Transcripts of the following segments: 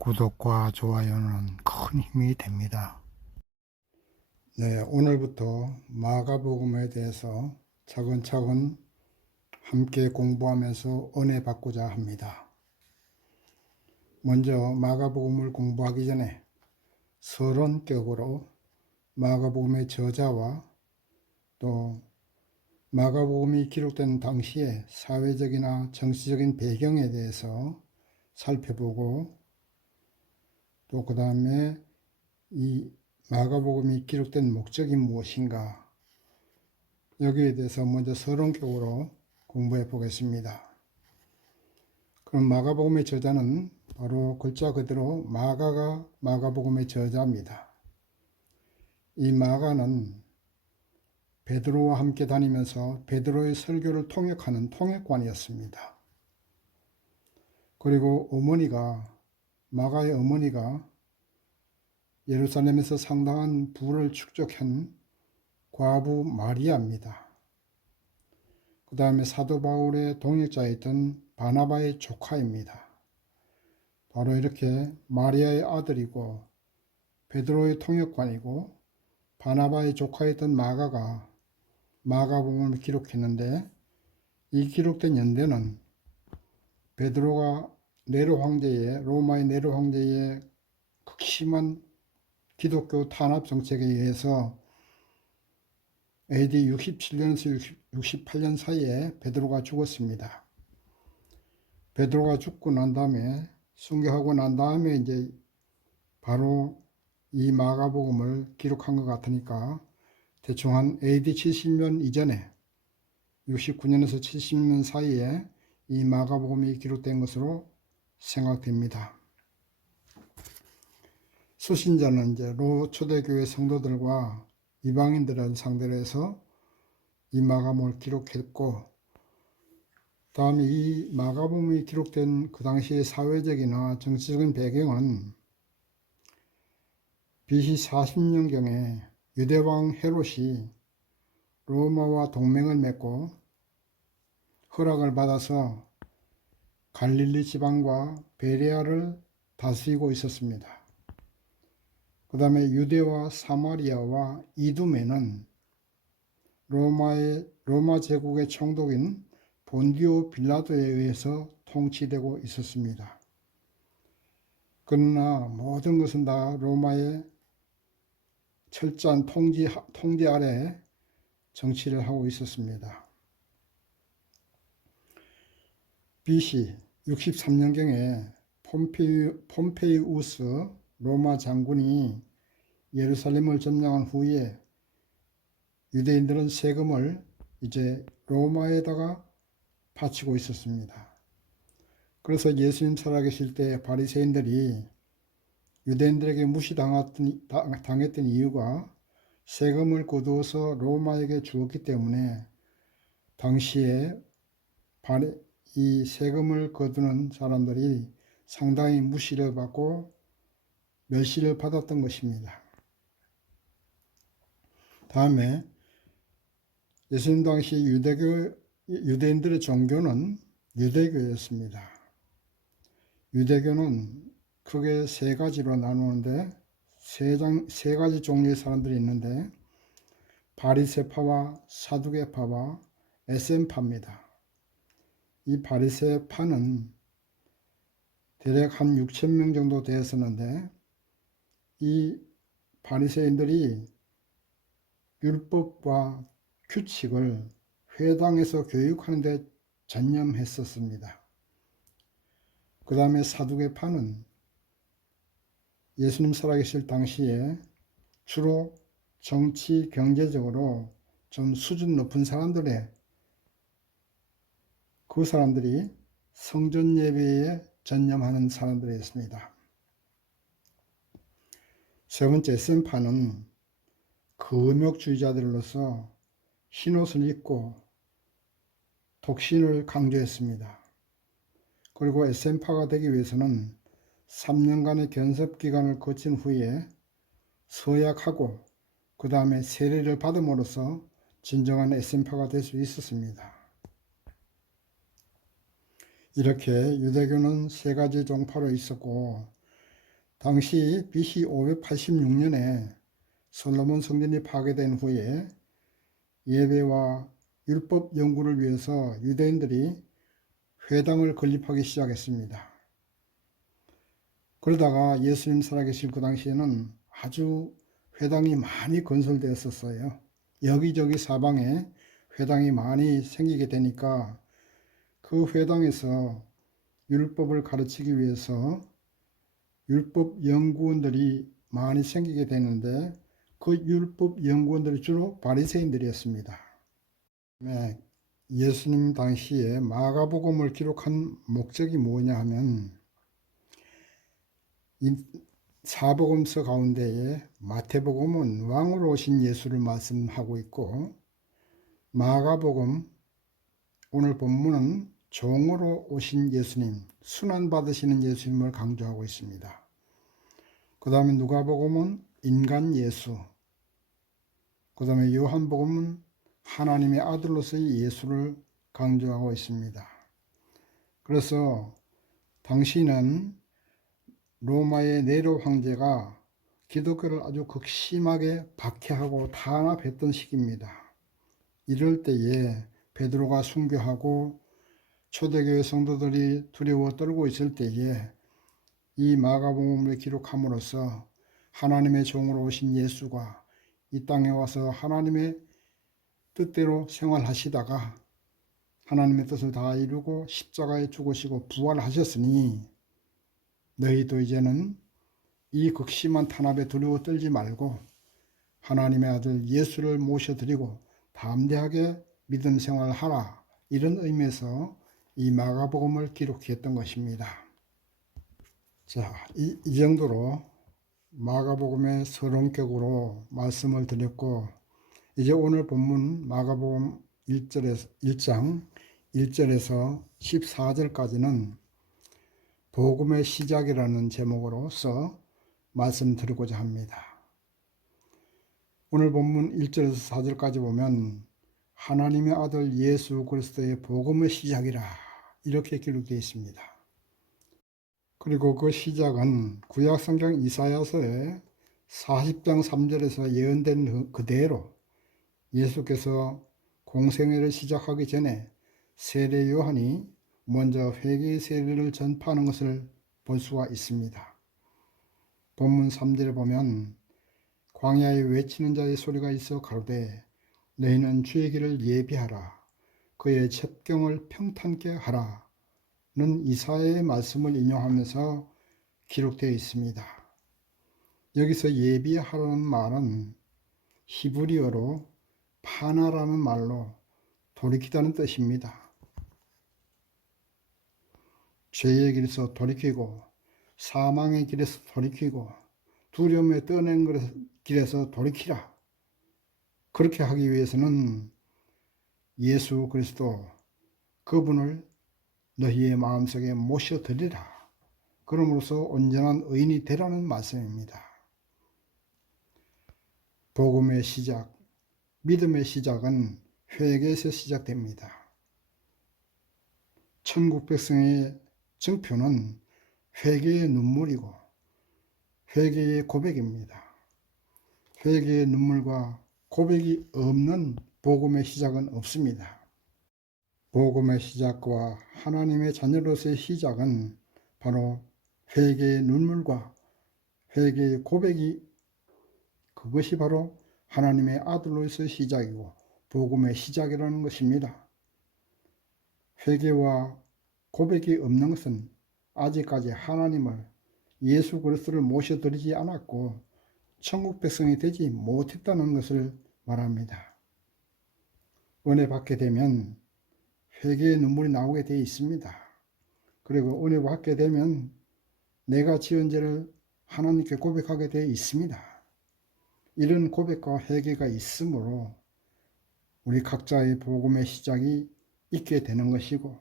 구독과 좋아요는 큰 힘이 됩니다. 네, 오늘부터 마가복음에 대해서 차근차근 함께 공부하면서 은혜 받고자 합니다. 먼저 마가복음을 공부하기 전에 서론격으로 마가복음의 저자와 또 마가복음이 기록된 당시의 사회적이나 정치적인 배경에 대해서 살펴보고 또 그 다음에 이 마가복음이 기록된 목적이 무엇인가, 여기에 대해서 먼저 서론격으로 공부해 보겠습니다. 그럼 마가복음의 저자는 바로 글자 그대로 마가가 마가복음의 저자입니다. 이 마가는 베드로와 함께 다니면서 베드로의 설교를 통역하는 통역관이었습니다. 그리고 마가의 어머니가 예루살렘에서 상당한 부를 축적한 과부 마리아입니다. 그 다음에 사도 바울의 동역자였던 바나바의 조카입니다. 바로 이렇게 마리아의 아들이고 베드로의 통역관이고 바나바의 조카였던 마가가 마가복음을 기록했는데, 이 기록된 연대는 베드로가 로마의 네로 황제의 극심한 기독교 탄압 정책에 의해서 AD 67년에서 68년 사이에 베드로가 죽었습니다. 베드로가 죽고 난 다음에, 순교하고 난 다음에 이제 바로 이 마가복음을 기록한 것 같으니까 대충 한 AD 70년 이전에 69년에서 70년 사이에 이 마가복음이 기록된 것으로 생각됩니다. 수신자는 이제 초대교회 성도들과 이방인들을 상대로 해서 이 마가복음을 기록했고, 다음에 이 마가복음이 기록된 그 당시의 사회적이나 정치적인 배경은 BC 40년경에 유대왕 헤롯이 로마와 동맹을 맺고 허락을 받아서 갈릴리 지방과 베레아를 다스리고 있었습니다. 그 다음에 유대와 사마리아와 이두메는 로마 제국의 총독인 본디오 빌라도에 의해서 통치되고 있었습니다. 그러나 모든 것은 다 로마의 철저한 통제 아래 정치를 하고 있었습니다. BC 63년경에 폼페이우스 로마 장군이 예루살렘을 점령한 후에 유대인들은 세금을 이제 로마에다가 바치고 있었습니다. 그래서 예수님 살아계실 때 바리새인들이 유대인들에게 무시당했던 이유가 세금을 거두어서 로마에게 주었기 때문에, 당시에 이 세금을 거두는 사람들이 상당히 무시를 받고 멸시를 받았던 것입니다. 다음에 예수님 당시 유대인들의 종교는 유대교였습니다. 유대교는 크게 세 가지로 나누는데, 세 가지 종류의 사람들이 있는데, 바리새파와 사두개파와 에셈파입니다. 이 바리새파는 대략 한 6천 명 정도 되었었는데, 이 바리새인들이 율법과 규칙을 회당에서 교육하는 데 전념했었습니다. 그 다음에 사두개파는 예수님 살아계실 당시에 주로 정치, 경제적으로 좀 수준 높은 그 사람들이 성전 예배에 전념하는 사람들이었습니다. 세 번째 에셈파는 금욕주의자들로서 흰옷을 입고 독신을 강조했습니다. 그리고 에셈파가 되기 위해서는 3년간의 견습기간을 거친 후에 서약하고 그 다음에 세례를 받음으로써 진정한 에셈파가 될 수 있었습니다. 이렇게 유대교는 세 가지 종파로 있었고, 당시 BC 586년에 솔로몬 성전이 파괴된 후에 예배와 율법 연구를 위해서 유대인들이 회당을 건립하기 시작했습니다. 그러다가 예수님 살아계실 그 당시에는 아주 회당이 많이 건설되었었어요. 여기저기 사방에 회당이 많이 생기게 되니까 그 회당에서 율법을 가르치기 위해서 율법 연구원들이 많이 생기게 되는데 그 율법 연구원들이 주로 바리새인들이었습니다. 네, 예수님 당시에 마가복음을 기록한 목적이 뭐냐 하면 이 사복음서 가운데에 마태복음은 왕으로 오신 예수를 말씀하고 있고 마가복음 오늘 본문은 종으로 오신 예수님, 순환받으시는 예수님을 강조하고 있습니다. 그 다음에 누가복음은 인간 예수, 그 다음에 요한복음은 하나님의 아들로서의 예수를 강조하고 있습니다. 그래서 당시는 로마의 네로 황제가 기독교를 아주 극심하게 박해하고 탄압했던 시기입니다. 이럴 때에 베드로가 순교하고 초대교회 성도들이 두려워 떨고 있을 때에 이 마가복음을 기록함으로써 하나님의 종으로 오신 예수가 이 땅에 와서 하나님의 뜻대로 생활하시다가 하나님의 뜻을 다 이루고 십자가에 죽으시고 부활하셨으니 너희도 이제는 이 극심한 탄압에 두려워 떨지 말고 하나님의 아들 예수를 모셔드리고 담대하게 믿음 생활하라, 이런 의미에서 이 마가복음을 기록했던 것입니다. 자, 이 정도로 마가복음의 서론격으로 말씀을 드렸고 이제 오늘 본문 마가복음 1장 1절에서 14절까지는 복음의 시작이라는 제목으로서 말씀드리고자 합니다. 오늘 본문 1절에서 4절까지 보면 하나님의 아들 예수 그리스도의 복음의 시작이라 이렇게 기록되어 있습니다. 그리고 그 시작은 구약성경 이사야서의 40장 3절에서 예언된 그대로 예수께서 공생애를 시작하기 전에 세례 요한이 먼저 회개의 세례를 전파하는 것을 볼 수가 있습니다. 본문 3절에 보면 광야에 외치는 자의 소리가 있어 가로되 너희는 주의 길을 예비하라, 그의 첩경을 평탄케 하라 는 이사야의 말씀을 인용하면서 기록되어 있습니다. 여기서 예비하라는 말은 히브리어로 파나라는 말로 돌이키다는 뜻입니다. 죄의 길에서 돌이키고 사망의 길에서 돌이키고 두려움에 떠낸 길에서 돌이키라. 그렇게 하기 위해서는 예수 그리스도 그분을 너희의 마음속에 모셔드리라. 그러므로서 온전한 의인이 되라는 말씀입니다. 복음의 시작, 믿음의 시작은 회개에서 시작됩니다. 천국 백성의 증표는 회개의 눈물이고 회개의 고백입니다. 회개의 눈물과 고백이 없는 복음의 시작은 없습니다. 복음의 시작과 하나님의 자녀로서의 시작은 바로 회개의 눈물과 회개의 고백이, 그것이 바로 하나님의 아들로서의 시작이고 복음의 시작이라는 것입니다. 회개와 고백이 없는 것은 아직까지 하나님을, 예수 그리스도를 모셔드리지 않았고 천국 백성이 되지 못했다는 것을 말합니다. 은혜 받게 되면 회개의 눈물이 나오게 되어 있습니다. 그리고 은혜 받게 되면 내가 지은 죄를 하나님께 고백하게 되어 있습니다. 이런 고백과 회개가 있으므로 우리 각자의 복음의 시작이 있게 되는 것이고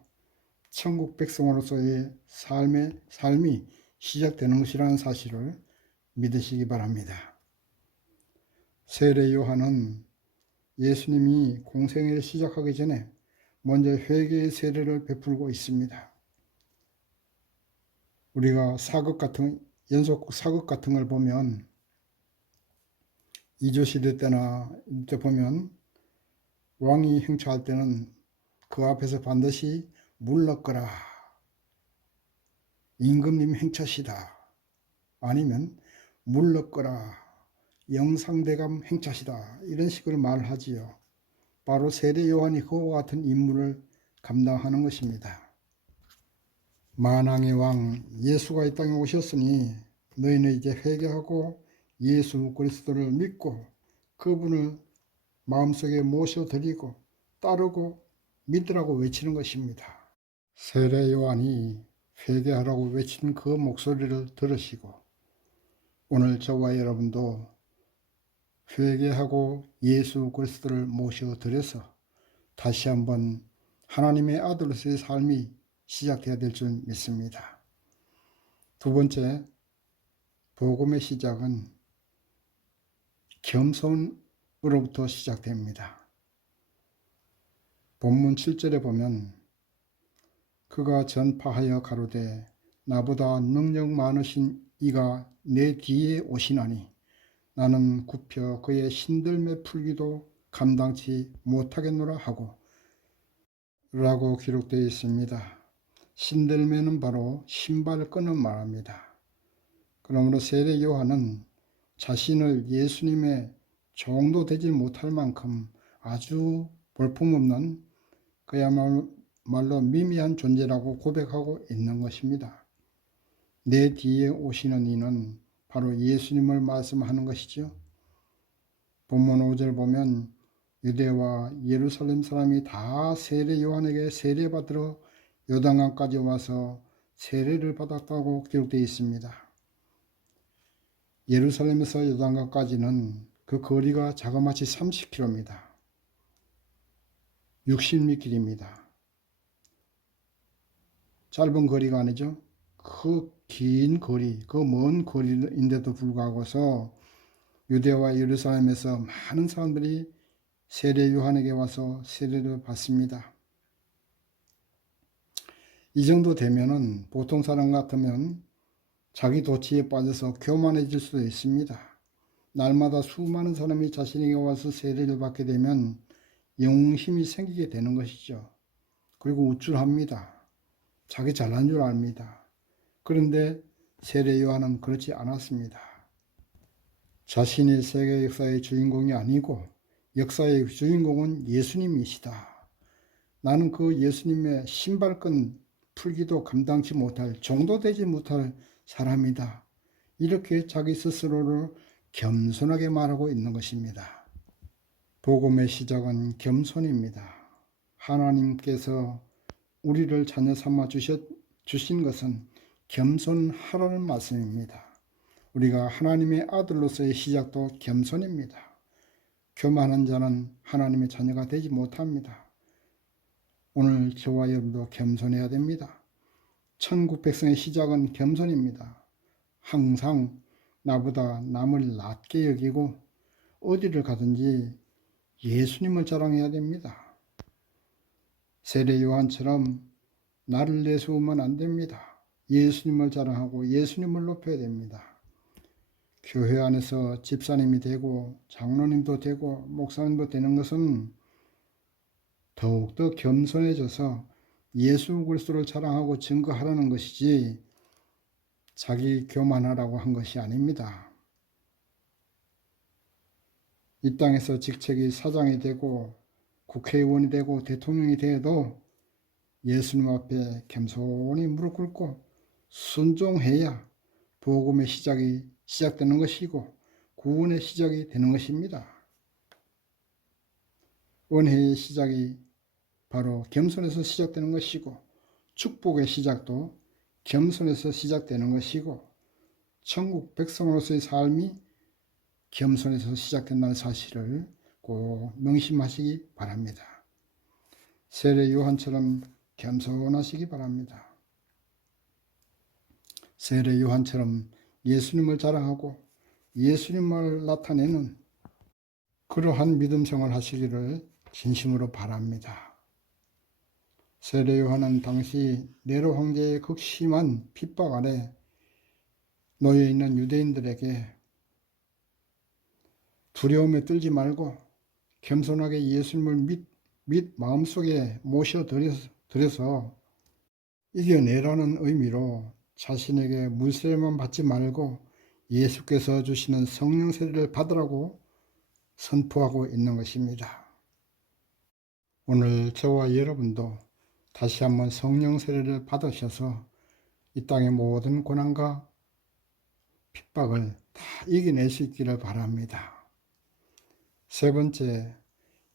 천국 백성으로서의 삶이 시작되는 것이라는 사실을 믿으시기 바랍니다. 세례 요한은 예수님이 공생애를 시작하기 전에 먼저 회개의 세례를 베풀고 있습니다. 우리가 사극 같은 연속 사극 같은 걸 보면 이조시대 때나 이때 보면 왕이 행차할 때는 그 앞에서 반드시 물러거라, 임금님 행차시다, 아니면 물러거라, 영상대감 행차시다, 이런 식으로 말을 하지요. 바로 세례 요한이 그와 같은 임무를 감당하는 것입니다. 만왕의 왕 예수가 이 땅에 오셨으니 너희는 이제 회개하고 예수 그리스도를 믿고 그분을 마음속에 모셔드리고 따르고 믿으라고 외치는 것입니다. 세례 요한이 회개하라고 외친 그 목소리를 들으시고 오늘 저와 여러분도 회개하고 예수 그리스도를 모셔드려서 다시 한번 하나님의 아들로서의 삶이 시작되어야 될 줄 믿습니다. 두 번째, 복음의 시작은 겸손으로부터 시작됩니다. 본문 7절에 보면 그가 전파하여 가로되 나보다 능력 많으신 이가 내 뒤에 오시나니 나는 굽혀 그의 신들매 풀기도 감당치 못하겠노라 하고 라고 기록되어 있습니다. 신들매는 바로 신발끈을 말합니다. 그러므로 세례 요한은 자신을 예수님의 종도 되지 못할 만큼 아주 볼품없는 그야말로 미미한 존재라고 고백하고 있는 것입니다. 내 뒤에 오시는 이는 바로 예수님을 말씀하는 것이죠. 본문 5절 보면 유대와 예루살렘 사람이 다 세례 요한에게 세례받으러 요단강까지 와서 세례를 받았다고 기록되어 있습니다. 예루살렘에서 요단강까지는 그 거리가 자그마치 30km입니다. 60리 길입니다. 짧은 거리가 아니죠. 그 긴 거리, 그 먼 거리인데도 불구하고서 유대와 예루살렘에서 많은 사람들이 세례 요한에게 와서 세례를 받습니다. 이 정도 되면은 보통 사람 같으면 자기 도취에 빠져서 교만해질 수도 있습니다. 날마다 수많은 사람이 자신에게 와서 세례를 받게 되면 영웅심이 생기게 되는 것이죠. 그리고 우쭐합니다. 자기 잘난 줄 압니다. 그런데 세례 요한은 그렇지 않았습니다. 자신이 세계 역사의 주인공이 아니고 역사의 주인공은 예수님이시다. 나는 그 예수님의 신발끈 풀기도 감당치 못할, 정도 되지 못할 사람이다. 이렇게 자기 스스로를 겸손하게 말하고 있는 것입니다. 복음의 시작은 겸손입니다. 하나님께서 우리를 자녀 삼아 주신 것은 겸손하라는 말씀입니다. 우리가 하나님의 아들로서의 시작도 겸손입니다. 교만한 자는 하나님의 자녀가 되지 못합니다. 오늘 저와 여러분도 겸손해야 됩니다. 천국 백성의 시작은 겸손입니다. 항상 나보다 남을 낮게 여기고 어디를 가든지 예수님을 자랑해야 됩니다. 세례 요한처럼 나를 내세우면 안 됩니다. 예수님을 자랑하고 예수님을 높여야 됩니다. 교회 안에서 집사님이 되고 장로님도 되고 목사님도 되는 것은 더욱더 겸손해져서 예수 그리스도를 자랑하고 증거하라는 것이지 자기 교만하라고 한 것이 아닙니다. 이 땅에서 직책이 사장이 되고 국회의원이 되고 대통령이 되어도 예수님 앞에 겸손히 무릎 꿇고 순종해야 복음의 시작이 시작되는 것이고 구원의 시작이 되는 것입니다. 은혜의 시작이 바로 겸손에서 시작되는 것이고 축복의 시작도 겸손에서 시작되는 것이고 천국 백성으로서의 삶이 겸손에서 시작된다는 사실을 꼭 명심하시기 바랍니다. 세례 요한처럼 겸손하시기 바랍니다. 세례 요한처럼 예수님을 자랑하고 예수님을 나타내는 그러한 믿음 생활을 하시기를 진심으로 바랍니다. 세례 요한은 당시 네로 황제의 극심한 핍박 아래 놓여 있는 유대인들에게 두려움에 떨지 말고 겸손하게 예수님을 및 마음속에 모셔드려서 이겨내라는 의미로 자신에게 물세례만 받지 말고 예수께서 주시는 성령 세례를 받으라고 선포하고 있는 것입니다. 오늘 저와 여러분도 다시 한번 성령 세례를 받으셔서 이 땅의 모든 고난과 핍박을 다 이겨낼 수 있기를 바랍니다. 세 번째,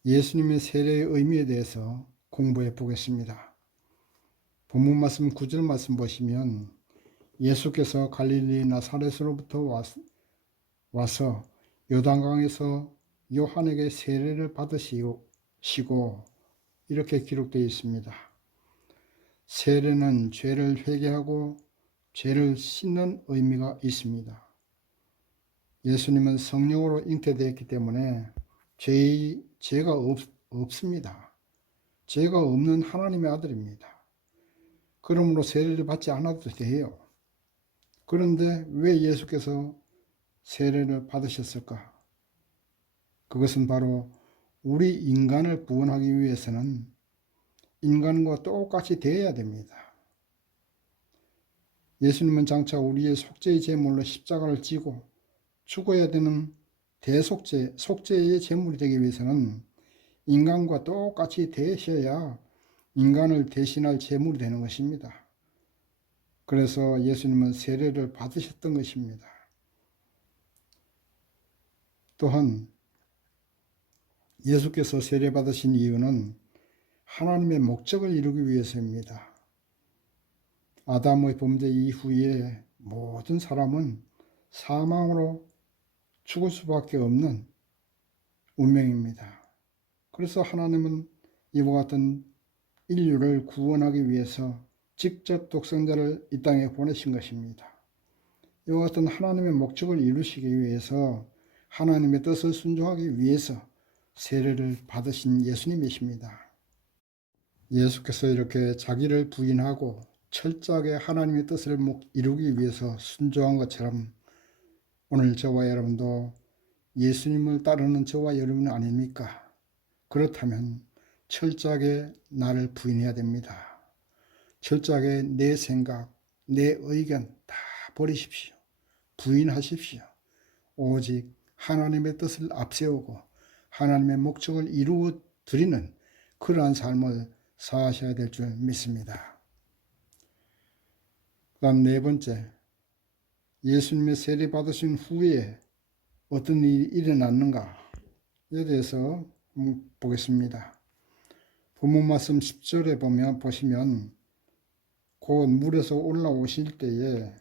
예수님의 세례의 의미에 대해서 공부해 보겠습니다. 본문 말씀 9절 말씀 보시면 예수께서 갈릴리 나사렛으로부터 와서 요단강에서 요한에게 세례를 받으시고 이렇게 기록되어 있습니다. 세례는 죄를 회개하고 죄를 씻는 의미가 있습니다. 예수님은 성령으로 잉태되었기 때문에 죄가 없습니다. 죄가 없는 하나님의 아들입니다. 그러므로 세례를 받지 않아도 돼요. 그런데 왜 예수께서 세례를 받으셨을까? 그것은 바로 우리 인간을 구원하기 위해서는 인간과 똑같이 되어야 됩니다. 예수님은 장차 우리의 속죄의 제물로 십자가를 지고 죽어야 되는 속죄의 제물이 되기 위해서는 인간과 똑같이 되셔야 인간을 대신할 제물이 되는 것입니다. 그래서 예수님은 세례를 받으셨던 것입니다. 또한 예수께서 세례 받으신 이유는 하나님의 목적을 이루기 위해서입니다. 아담의 범죄 이후에 모든 사람은 사망으로 죽을 수밖에 없는 운명입니다. 그래서 하나님은 이와 같은 인류를 구원하기 위해서 직접 독생자를 이 땅에 보내신 것입니다. 이와 같은 하나님의 목적을 이루시기 위해서 하나님의 뜻을 순종하기 위해서 세례를 받으신 예수님이십니다. 예수께서 이렇게 자기를 부인하고 철저하게 하나님의 뜻을 이루기 위해서 순종한 것처럼 오늘 저와 여러분도 예수님을 따르는 저와 여러분 아닙니까? 그렇다면 철저하게 나를 부인해야 됩니다. 철저하게 내 생각, 내 의견 다 버리십시오. 부인하십시오. 오직 하나님의 뜻을 앞세우고 하나님의 목적을 이루어 드리는 그러한 삶을 사셔야 될 줄 믿습니다. 그다음 네 번째, 예수님의 세례 받으신 후에 어떤 일이 일어났는가에 대해서 보겠습니다. 본문 말씀 10절에 보시면 곧 물에서 올라오실 때에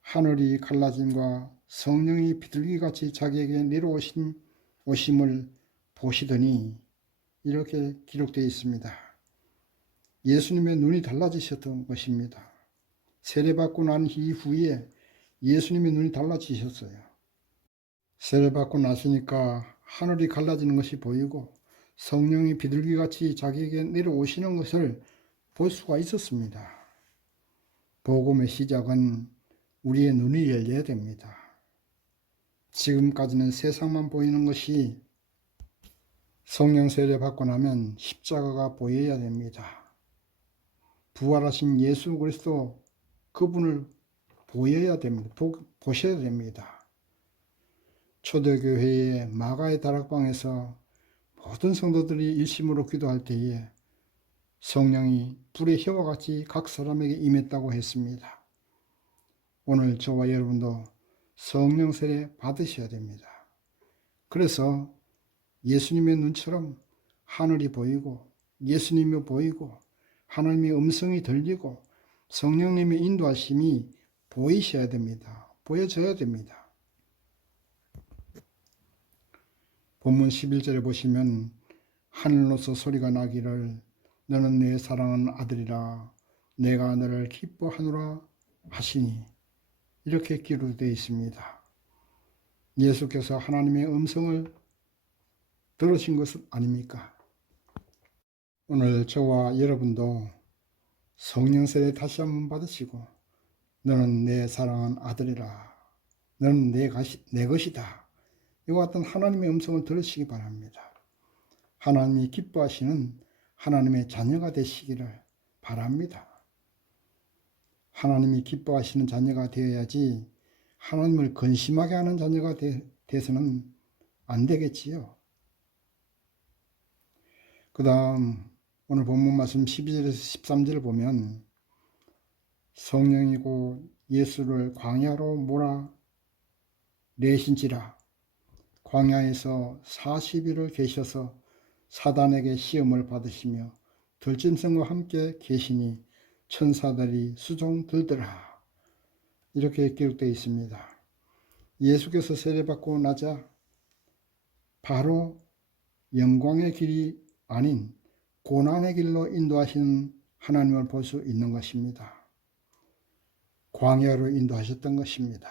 하늘이 갈라짐과 성령이 비둘기같이 자기에게 내려오심을 보시더니 이렇게 기록되어 있습니다. 예수님의 눈이 달라지셨던 것입니다. 세례받고 난 이후에 예수님의 눈이 달라지셨어요. 세례받고 나시니까 하늘이 갈라지는 것이 보이고 성령이 비둘기같이 자기에게 내려오시는 것을 볼 수가 있었습니다. 복음의 시작은 우리의 눈이 열려야 됩니다. 지금까지는 세상만 보이는 것이 성령 세례 받고 나면 십자가가 보여야 됩니다. 부활하신 예수 그리스도 그분을 보여야 됩니다. 보셔야 됩니다. 초대교회의 마가의 다락방에서 모든 성도들이 일심으로 기도할 때에 성령이 불의 혀와 같이 각 사람에게 임했다고 했습니다. 오늘 저와 여러분도 성령 세례 받으셔야 됩니다. 그래서 예수님의 눈처럼 하늘이 보이고 예수님이 보이고 하나님의 음성이 들리고 성령님의 인도하심이 보이셔야 됩니다. 보여져야 됩니다. 본문 11절에 보시면 하늘로서 소리가 나기를 너는 내 사랑하는 아들이라 내가 너를 기뻐하노라 하시니 이렇게 기록되어 있습니다. 예수께서 하나님의 음성을 들으신 것은 아닙니까? 오늘 저와 여러분도 성령 세례 다시 한번 받으시고 너는 내 사랑하는 아들이라 너는 내 것이다. 이와 같은 하나님의 음성을 들으시기 바랍니다. 하나님이 기뻐하시는 하나님의 자녀가 되시기를 바랍니다. 하나님이 기뻐하시는 자녀가 되어야지 하나님을 근심하게 하는 자녀가 돼서는 안 되겠지요. 그 다음 오늘 본문 말씀 12절에서 13절을 보면 성령이고 예수를 광야로 몰아내신지라 광야에서 40일을 계셔서 사단에게 시험을 받으시며 들짐승과 함께 계시니 천사들이 수종 들더라. 이렇게 기록되어 있습니다. 예수께서 세례받고 나자 바로 영광의 길이 아닌 고난의 길로 인도하시는 하나님을 볼 수 있는 것입니다. 광야로 인도하셨던 것입니다.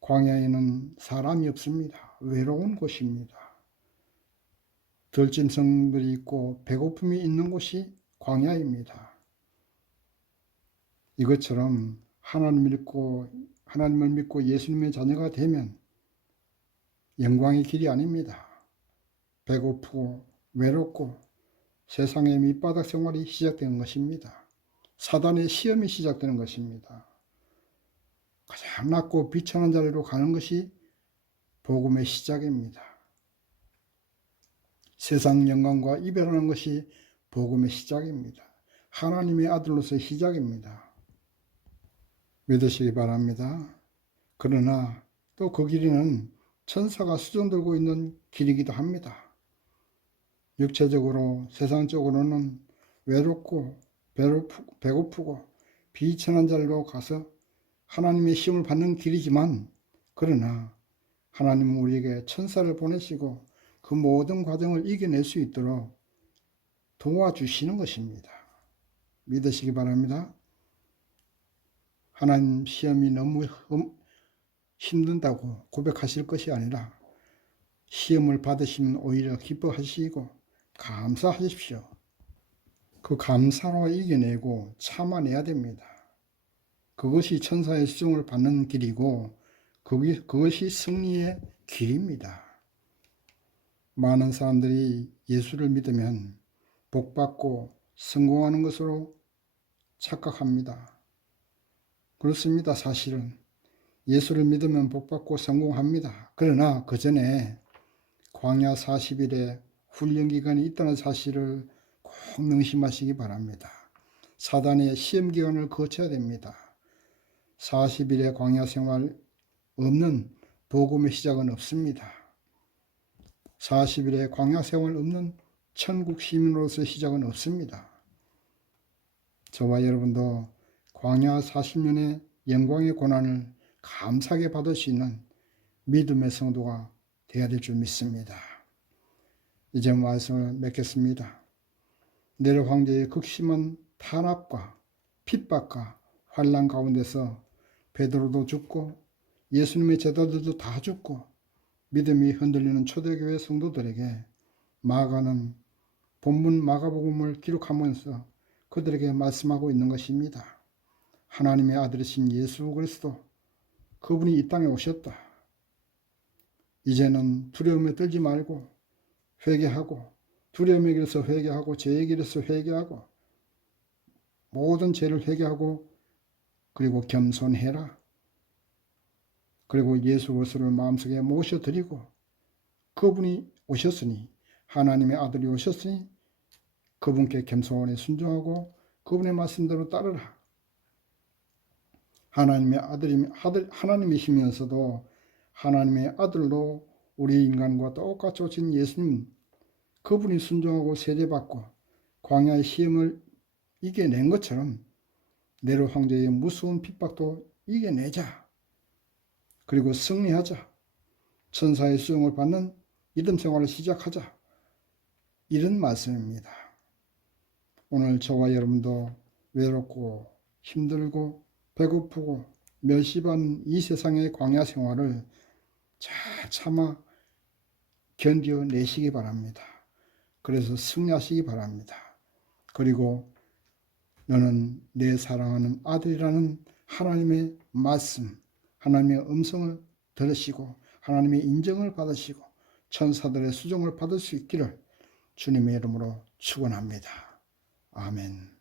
광야에는 사람이 없습니다. 외로운 곳입니다. 들짐승들이 있고 배고픔이 있는 곳이 광야입니다. 이것처럼 하나님을 믿고 예수님의 자녀가 되면 영광의 길이 아닙니다. 배고프고 외롭고 세상의 밑바닥 생활이 시작되는 것입니다. 사단의 시험이 시작되는 것입니다. 가장 낮고 비천한 자리로 가는 것이 복음의 시작입니다. 세상 영광과 이별하는 것이 복음의 시작입니다. 하나님의 아들로서의 시작입니다. 믿으시기 바랍니다. 그러나 또 그 길이는 천사가 수종 들고 있는 길이기도 합니다. 육체적으로 세상적으로는 외롭고 배고프고 비천한 자리로 가서 하나님의 시험을 받는 길이지만 그러나 하나님은 우리에게 천사를 보내시고 그 모든 과정을 이겨낼 수 있도록 도와주시는 것입니다. 믿으시기 바랍니다. 하나님 시험이 너무 힘든다고 고백하실 것이 아니라 시험을 받으시면 오히려 기뻐하시고 감사하십시오. 그 감사로 이겨내고 참아내야 됩니다. 그것이 천사의 수종을 받는 길이고 그것이 승리의 길입니다. 많은 사람들이 예수를 믿으면 복받고 성공하는 것으로 착각합니다. 그렇습니다. 사실은 예수를 믿으면 복받고 성공합니다. 그러나 그 전에 광야 40일의 훈련기간이 있다는 사실을 꼭 명심하시기 바랍니다. 사단의 시험기간을 거쳐야 됩니다. 40일의 광야 생활 없는 복음의 시작은 없습니다. 40일의 광야 생활 없는 천국 시민으로서의 시작은 없습니다. 저와 여러분도 광야 40년의 영광의 고난을 감사하게 받을 수 있는 믿음의 성도가 되어야 될 줄 믿습니다. 이제 말씀을 맺겠습니다. 네로 황제의 극심한 탄압과 핍박과 환난 가운데서 베드로도 죽고 예수님의 제자들도 다 죽고 믿음이 흔들리는 초대교회 성도들에게 마가는 본문 마가복음을 기록하면서 그들에게 말씀하고 있는 것입니다. 하나님의 아들이신 예수 그리스도 그분이 이 땅에 오셨다. 이제는 두려움에 떨지 말고 회개하고 두려움의 길에서 회개하고 죄의 길에서 회개하고 모든 죄를 회개하고 그리고 겸손해라. 그리고 예수 그리스도를 마음속에 모셔드리고 그분이 오셨으니 하나님의 아들이 오셨으니 그분께 겸손히 순종하고 그분의 말씀대로 따르라. 하나님의 하나님이시면서도 하나님의 아들로 우리 인간과 똑같이 오신 예수님 그분이 순종하고 세례받고 광야의 시험을 이겨낸 것처럼 네로 황제의 무서운 핍박도 이겨내자. 그리고 승리하자. 천사의 수용을 받는 믿음 생활을 시작하자. 이런 말씀입니다. 오늘 저와 여러분도 외롭고 힘들고 배고프고 멸시받는 이 세상의 광야 생활을 잘 참아 견뎌내시기 바랍니다. 그래서 승리하시기 바랍니다. 그리고 너는 내 사랑하는 아들이라는 하나님의 말씀, 하나님의 음성을 들으시고 하나님의 인정을 받으시고 천사들의 수종을 받을 수 있기를 주님의 이름으로 축원합니다. 아멘.